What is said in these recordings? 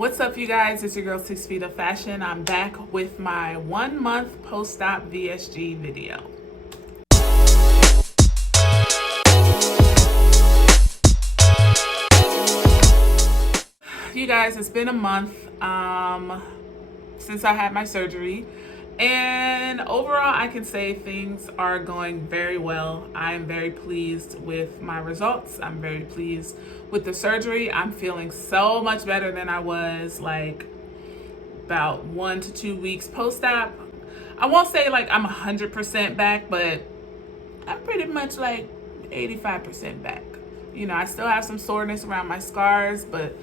What's up, you guys? It's your girl 6 Feet of Fashion. I'm back with my 1 month post-op VSG video. You guys, it's been a month since I had my surgery, and overall I can say things are going very well. I am very pleased with my results. I'm very pleased with the surgery. I'm feeling so much better than I was like about 1 to 2 weeks post-op. I won't say like I'm 100% back, but I'm pretty much like 85% back. You know, I still have some soreness around my scars, but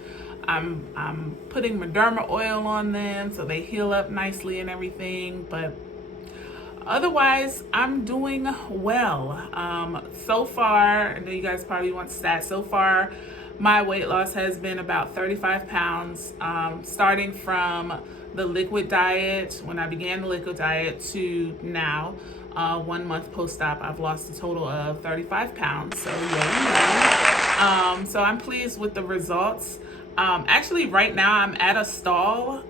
I'm putting Mederma oil on them so they heal up nicely and everything. But otherwise, I'm doing well. So far, I know you guys probably want stats. So far, my weight loss has been about 35 pounds, starting from the liquid diet, when I began the liquid diet, to now. 1 month post-op, I've lost a total of 35 pounds. So yeah, so I'm pleased with the results. Actually, right now I'm at a stall,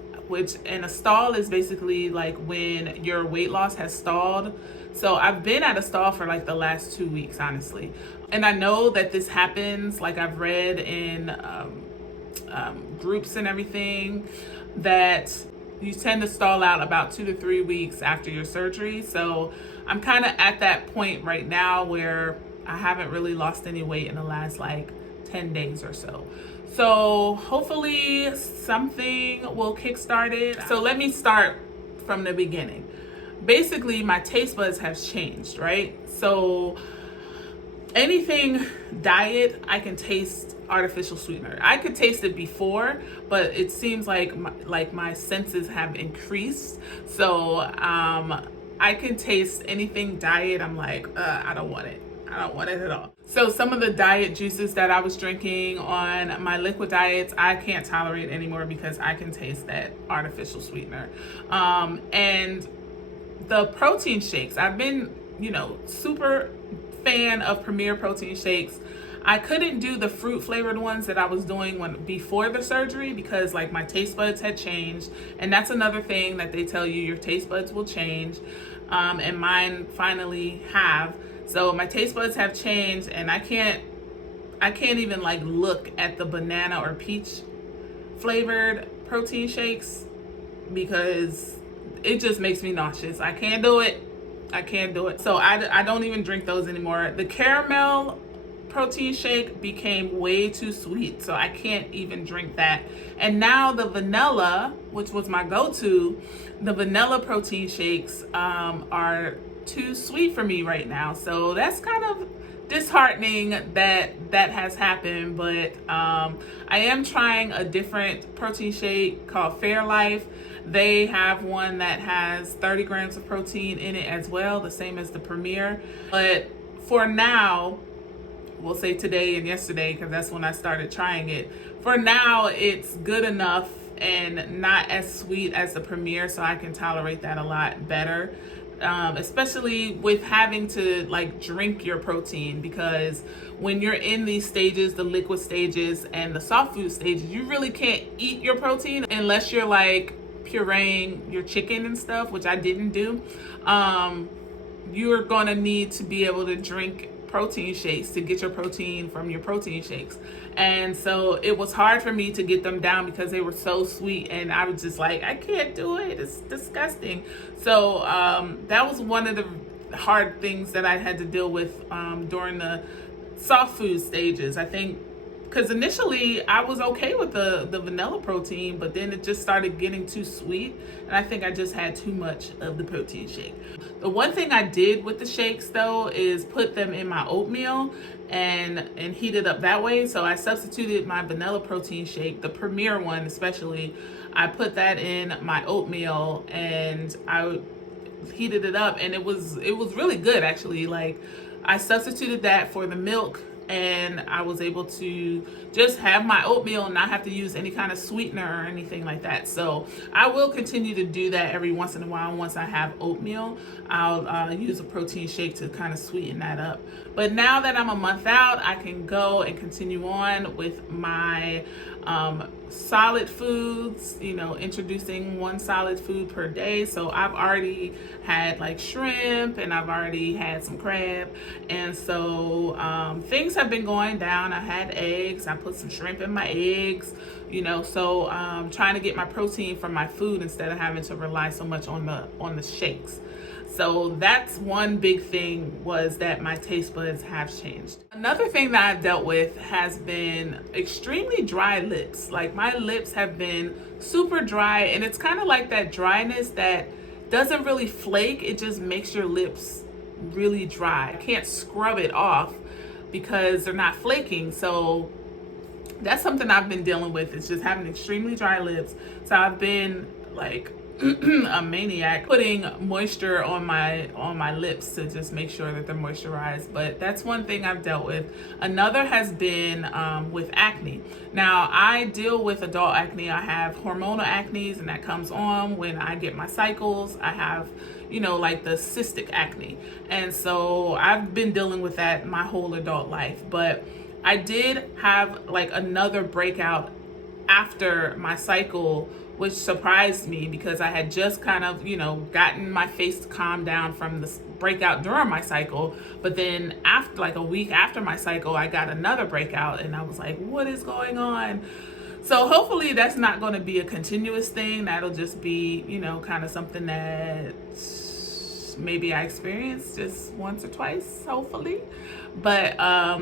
and a stall is basically like when your weight loss has stalled. So I've been at a stall for like the last 2 weeks, honestly. And I know that this happens, like I've read in groups and everything, that you tend to stall out about 2 to 3 weeks after your surgery. So I'm kind of at that point right now where I haven't really lost any weight in the last like 10 days or so. So hopefully something will kickstart it. So let me start from the beginning. Basically, my taste buds have changed, right? So anything diet, I can taste artificial sweetener. I could taste it before, but it seems like my senses have increased. So I can taste anything diet. I'm like, I don't want it. I don't want it at all. So some of the diet juices that I was drinking on my liquid diets, I can't tolerate anymore because I can taste that artificial sweetener. And the protein shakes, I've been, super fan of Premier protein shakes. I couldn't do the fruit flavored ones that I was doing before the surgery because like my taste buds had changed. And that's another thing that they tell you, your taste buds will change. And mine finally have. So my taste buds have changed, and I can't even like look at the banana or peach flavored protein shakes because it just makes me nauseous. I can't do it. So I don't even drink those anymore. The caramel protein shake became way too sweet, so I can't even drink that. And now the vanilla, which was my go-to, the vanilla protein shakes are too sweet for me right now. So that's kind of disheartening that has happened. But I am trying a different protein shake called Fairlife. They have one that has 30 grams of protein in it as well, the same as the Premier. But for now, we'll say today and yesterday, because that's when I started trying it. For now, it's good enough and not as sweet as the Premier, so I can tolerate that a lot better. Especially with having to like drink your protein, because when you're in these stages, the liquid stages and the soft food stages, you really can't eat your protein unless you're like pureeing your chicken and stuff, which I didn't do. You're gonna need to be able to drink protein shakes to get your protein from your protein shakes. And so it was hard for me to get them down because they were so sweet, and I was just like, I can't do it, it's disgusting. So that was one of the hard things that I had to deal with during the soft food stages. I think because initially I was okay with the vanilla protein, but then it just started getting too sweet, and I think I just had too much of the protein shake. The one thing I did with the shakes though is put them in my oatmeal and heat it up that way. So I substituted my vanilla protein shake, the Premier one especially. I put that in my oatmeal and I heated it up, and it was really good actually. Like I substituted that for the milk, and I was able to just have my oatmeal and not have to use any kind of sweetener or anything like that. So I will continue to do that every once in a while. Once I have oatmeal, I'll use a protein shake to kind of sweeten that up. But now that I'm a month out, I can go and continue on with my Solid foods, introducing one solid food per day. So I've already had like shrimp, and I've already had some crab. And so things have been going down. I had eggs. I put some shrimp in my eggs, so trying to get my protein from my food instead of having to rely so much on the shakes. So that's one big thing, was that my taste buds have changed. Another thing that I've dealt with has been extremely dry lips. Like, my lips have been super dry, and it's kind of like that dryness that doesn't really flake. It just makes your lips really dry. I can't scrub it off because they're not flaking. So that's something I've been dealing with. It's just having extremely dry lips. So I've been like a maniac putting moisture on my lips to just make sure that they're moisturized. But that's one thing I've dealt with. Another has been with acne. Now, I deal with adult acne. I have hormonal acne, and that comes on when I get my cycles. I have like the cystic acne, and so I've been dealing with that my whole adult life. But I did have like another breakout after my cycle, which surprised me because I had just kind of, gotten my face to calm down from the breakout during my cycle. But then after, like a week after my cycle, I got another breakout, and I was like, what is going on? So hopefully that's not going to be a continuous thing. That'll just be, kind of something that maybe I experienced just once or twice, hopefully. But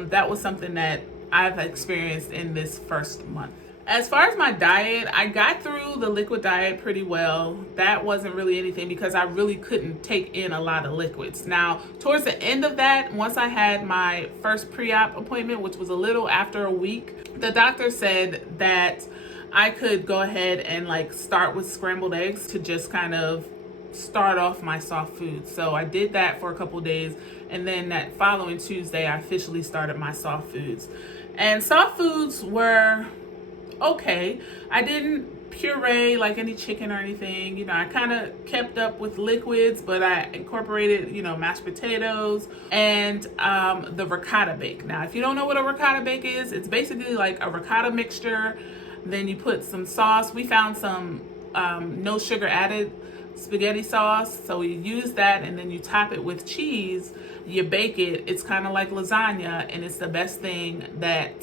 that was something that I've experienced in this first month. As far as my diet, I got through the liquid diet pretty well. That wasn't really anything because I really couldn't take in a lot of liquids. Now, towards the end of that, once I had my first pre-op appointment, which was a little after a week, the doctor said that I could go ahead and like start with scrambled eggs to just kind of start off my soft foods. So I did that for a couple days, and then that following Tuesday, I officially started my soft foods. And soft foods were okay. I didn't puree like any chicken or anything. I kind of kept up with liquids, but I incorporated, mashed potatoes and the ricotta bake. Now, if you don't know what a ricotta bake is, it's basically like a ricotta mixture. Then you put some sauce. We found some no sugar added spaghetti sauce, so you use that, and then you top it with cheese. You bake it. It's kind of like lasagna, and it's the best thing that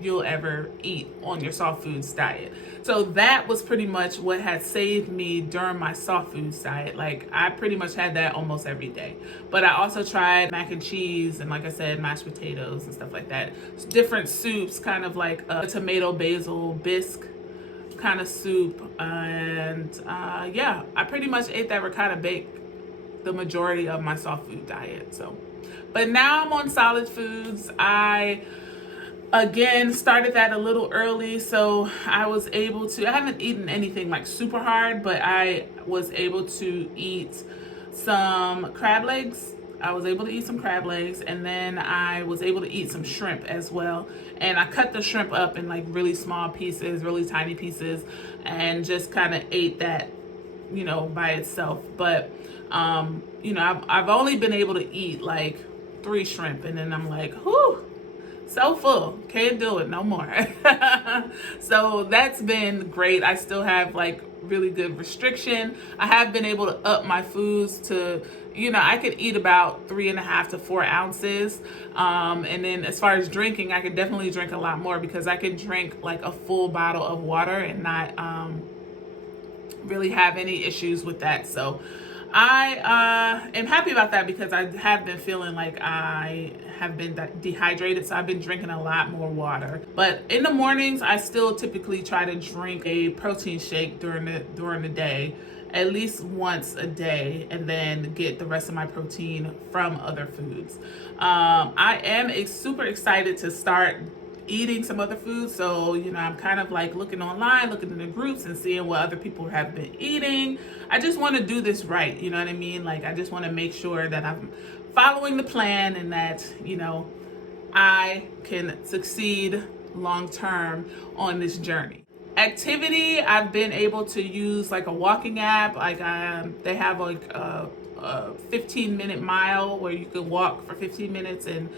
you'll ever eat on your soft foods diet. So that was pretty much what had saved me during my soft foods diet. Like, I pretty much had that almost every day. But I also tried mac and cheese, and like I said, mashed potatoes and stuff like that. Different soups, kind of like a tomato basil bisque kind of soup. And yeah, I pretty much ate that ricotta bake the majority of my soft food diet. So, but now I'm on solid foods. I again started that a little early, so I was able to, I haven't eaten anything like super hard, but I was able to eat some crab legs. And then I was able to eat some shrimp as well. And I cut the shrimp up in like really small pieces, really tiny pieces, and just kind of ate that, by itself. But I've only been able to eat like 3 shrimp, and then I'm like, whew, so full, can't do it no more. So that's been great. I still have like really good restriction. I have been able to up my foods to, I could eat about 3.5 to 4 ounces. And then as far as drinking, I could definitely drink a lot more because I could drink like a full bottle of water and not really have any issues with that. So I am happy about that because I have been feeling like I have been dehydrated, so I've been drinking a lot more water. But in the mornings, I still typically try to drink a protein shake during the day, at least once a day, and then get the rest of my protein from other foods. I am super excited to start eating some other foods. So, I'm kind of like looking online, looking in the groups and seeing what other people have been eating. I just want to do this right. You know what I mean? Like, I just want to make sure that I'm following the plan and that, I can succeed long term on this journey. Activity, I've been able to use like a walking app. Like they have like a 15-minute mile where you can walk for 15 minutes and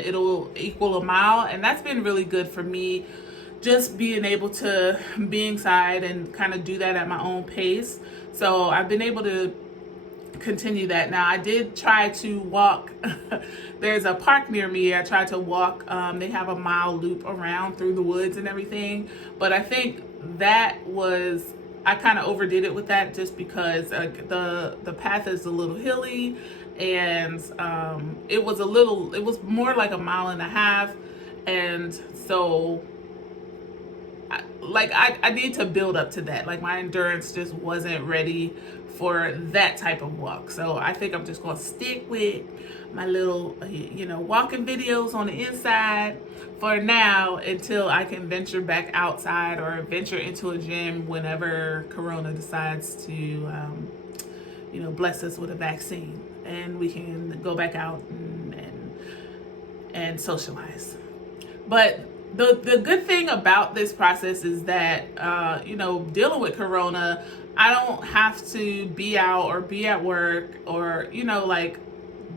it'll equal a mile. And that's been really good for me just being able to be inside and kind of do that at my own pace. So I've been able to continue that. Now, I did try to walk. There's a park near me. I tried to walk. They have a mile loop around through the woods and everything. But I think that was, I kind of overdid it with that, just because the path is a little hilly, and it was more like a mile and a half. And so I need to build up to that. Like, my endurance just wasn't ready for that type of walk. So I think I'm just gonna stick with my little, walking videos on the inside for now, until I can venture back outside or venture into a gym whenever Corona decides to, bless us with a vaccine and we can go back out and socialize. But the good thing about this process is that, dealing with Corona, I don't have to be out or be at work or,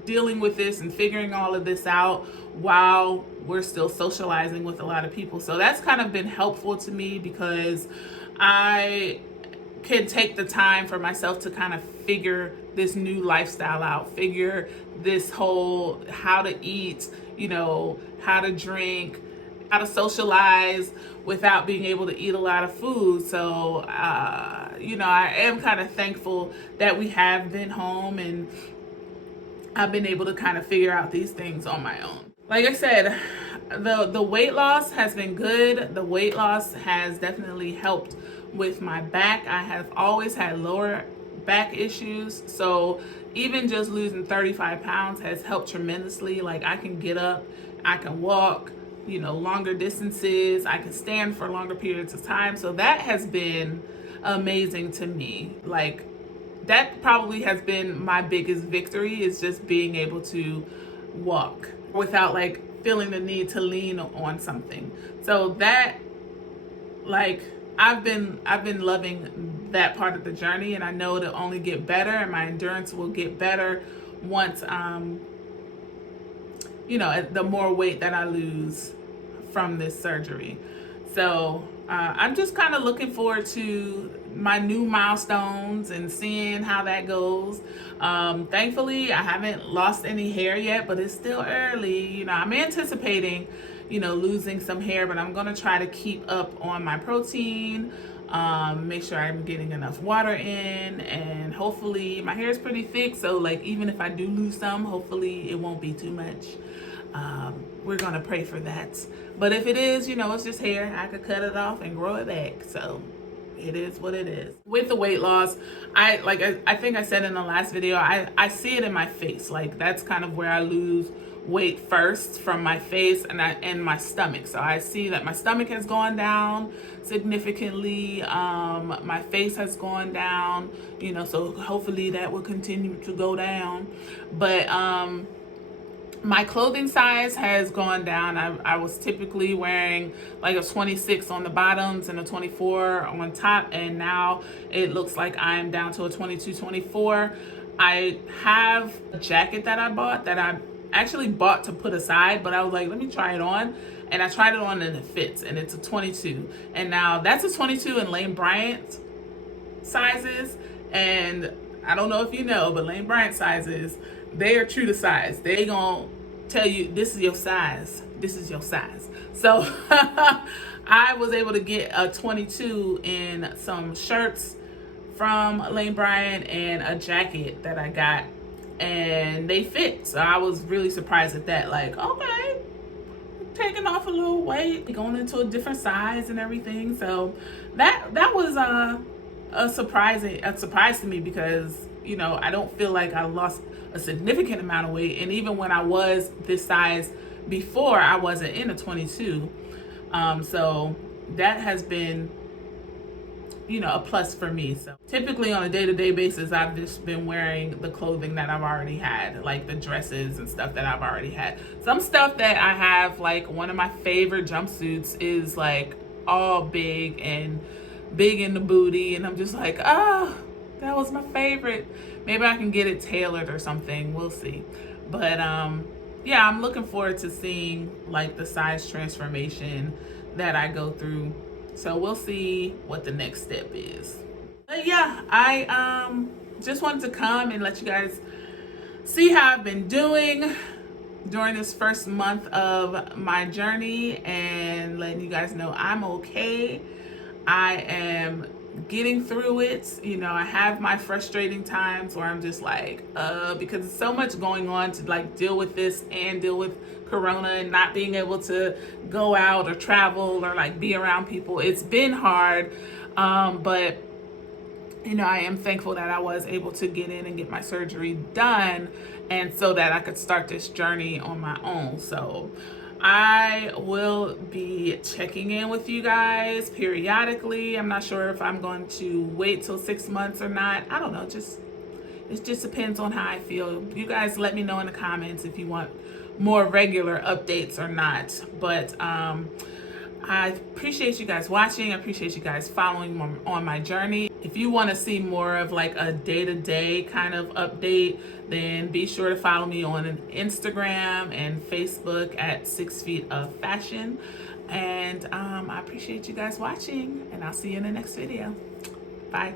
dealing with this and figuring all of this out while we're still socializing with a lot of people. So that's kind of been helpful to me, because I can take the time for myself to kind of figure this new lifestyle out, figure this whole how to eat, how to drink, how to socialize without being able to eat a lot of food. So, I am kind of thankful that we have been home and I've been able to kind of figure out these things on my own. Like I said, the weight loss has been good. The weight loss has definitely helped with my back. I have always had lower back issues. So even just losing 35 pounds has helped tremendously. Like, I can get up, I can walk, longer distances, I can stand for longer periods of time. So that has been amazing to me. Like, that probably has been my biggest victory, is just being able to walk without feeling the need to lean on something. So that, I've been loving that part of the journey, and I know it'll only get better, and my endurance will get better once the more weight that I lose from this surgery. So I'm just kind of looking forward to my new milestones and seeing how that goes. Thankfully, I haven't lost any hair yet, but it's still early. I'm anticipating, losing some hair, but I'm going to try to keep up on my protein, make sure I'm getting enough water in, and hopefully my hair is pretty thick. So even if I do lose some, hopefully it won't be too much. We're going to pray for that. But if it is, it's just hair, I could cut it off and grow it back. So it is what it is. With the weight loss, I think I said in the last video, I see it in my face. That's kind of where I lose weight first, from my face and my stomach. So I see that my stomach has gone down significantly. My face has gone down, so hopefully that will continue to go down. But my clothing size has gone down. I was typically wearing a 26 on the bottoms and a 24 on top, and now it looks like I'm down to a 22, 24. I have a jacket that I bought, that I actually bought to put aside, but I was like, let me try it on. And I tried it on and it fits, and it's a 22. And now that's a 22 in Lane Bryant sizes. And I don't know if you know, but Lane Bryant sizes, they are true to size. They gonna tell you, this is your size. This is your size. So I was able to get a 22 in some shirts from Lane Bryant and a jacket that I got, and they fit. So I was really surprised at that. Okay, taking off a little weight, going into a different size and everything. So that was a surprise to me, because I don't feel like I lost a significant amount of weight, and even when I was this size before, I wasn't in a 22. So that has been a plus for me. So typically on a day-to-day basis, I've just been wearing the clothing that I've already had, like the dresses and stuff that I've already had. Some stuff that I have, one of my favorite jumpsuits is all big in the booty, and I'm just that was my favorite. Maybe I can get it tailored or something. We'll see. But yeah, I'm looking forward to seeing the size transformation, that I go through. So we'll see what the next step is. But yeah, I just wanted to come and let you guys see how I've been doing during this first month of my journey, and letting you guys know I'm okay. I am getting through it. You know, I have my frustrating times where I'm just like, because there's so much going on to like deal with this and deal with Corona and not being able to go out or travel or like be around people. It's been hard, but you know, I am thankful that I was able to get in and get my surgery done, and so that I could start this journey on my own. So I will be checking in with you guys periodically. I'm not sure if I'm going to wait till 6 months or not. I don't know. It just depends on how I feel. You guys let me know in the comments if you want more regular updates or not. But I appreciate you guys watching. I appreciate you guys following on my journey. If you want to see more of like a day-to-day kind of update, then be sure to follow me on Instagram and Facebook at 6 Feet of Fashion. And I appreciate you guys watching, and I'll see you in the next video. Bye.